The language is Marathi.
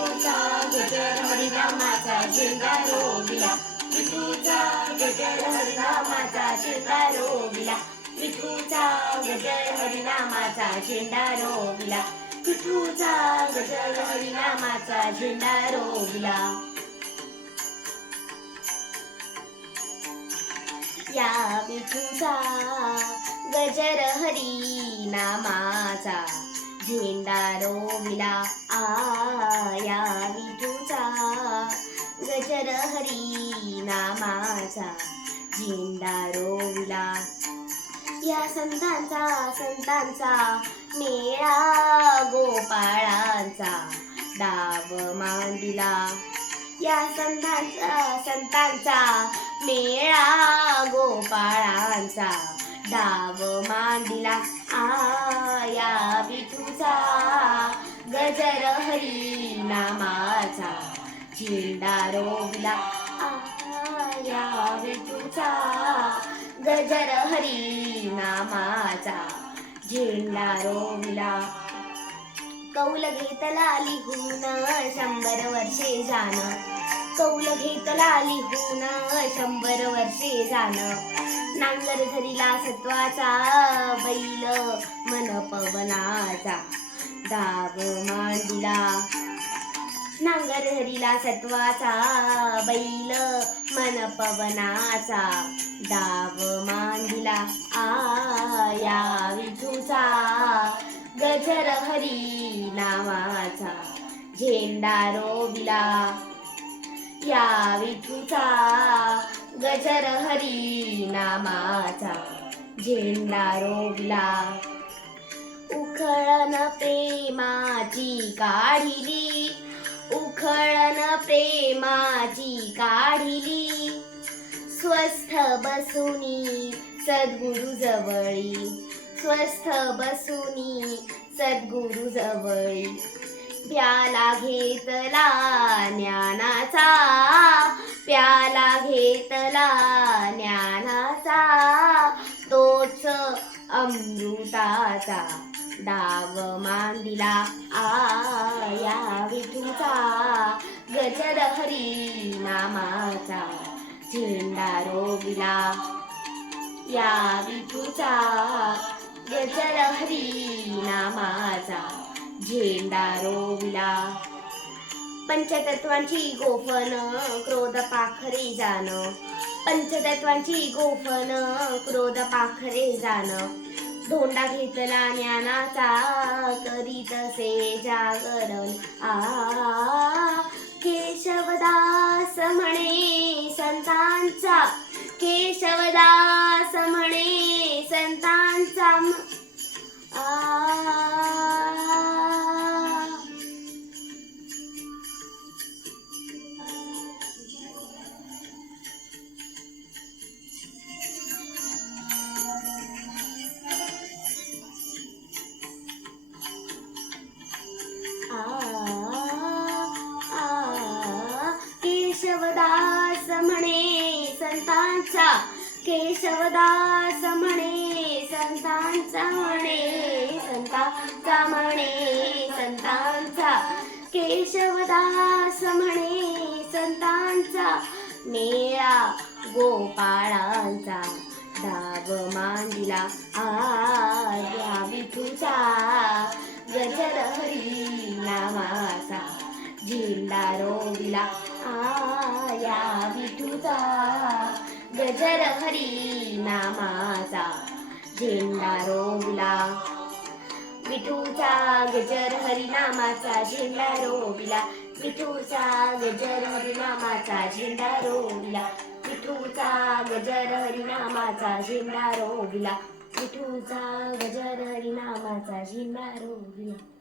विठूचा गजर हरिनामाचा झेंडा रोविला विठूचा गजर हरिनामाचा झेंडा रोविला विठूचा गजर हरिनामाचा झेंडा रोविला विठूचा गजर हरिनामाचा झेंडा रोविला या विठूचा गजर हरिनामाचा झेंडा रोविला या विठूचा गजर हरिनामाचा झेंडा रोविला या संतांचा मेळा गोपाळांचा डाव मांडिला या संतांचा मेळा गोपाळांचा डाव मांडिला या विठूचा गजर हरिनामाचा झेंडा रोविला या विठूचा गजर हरिनामाचा झेंडा रोविला कौल घेतला लिहून 100 वर्षे जाणं कौल घेतला लिहून 100 वर्षे जाणं नांगर धरिला सत्वाचा बैल मन पवनाचा डाव मांडिला नांगर धरिला सत्वाचा बैल मन पवनाचा डाव मांडिला या विठूचा गजर हरिनामाचा झेंडा रोविला या विठूचा गजर हरिनामाचा झेंडा रोविला उखळण प्रेमाची काढिली उखळण प्रेमाची काढिली स्वस्थ बसुनी सद्गुरु जवळी स्वस्थ बसुनी सद्गुरु जवळी प्याला घेतला ज्ञानाचा प्याला घेतला ज्ञानाचा तोच अमृताचा डाव मांडिला या विठूचा गजर हरिनामाचा झेंडा रोविला या विठूचा गजर हरिनामाचा झेंडा रोविला पंचतत्वांची गोफन क्रोध पाखरे जाणं पंचतत्वांची गोफन क्रोध पाखरे जाणं धोंडा घेतला ज्ञानाचा करीत से जागरण केशवदास म्हणे संतांचा केशवदास म्हणे संतांचा केशवदास म्हणे संतांचा केशवदास म्हणे संतांचा म्हणे संतांचा म्हणे संतांचा केशवदास म्हणे संतांचा मेळा गोपाळांचा डाव मांडिला या विठूचा गजर हरिनामाचा झेंडा रोविला या विठूचा गजर हरिनामाचा झेंडा रोविला विठूचा गजर हरिनामाचा झेंडा रोविला विठूचा गजर हरिनामाचा झेंडा रोविला विठूचा गजर हरिनामाचा झेंडा रोविला विठूचा गजर हरिनामाचा झेंडा रोविला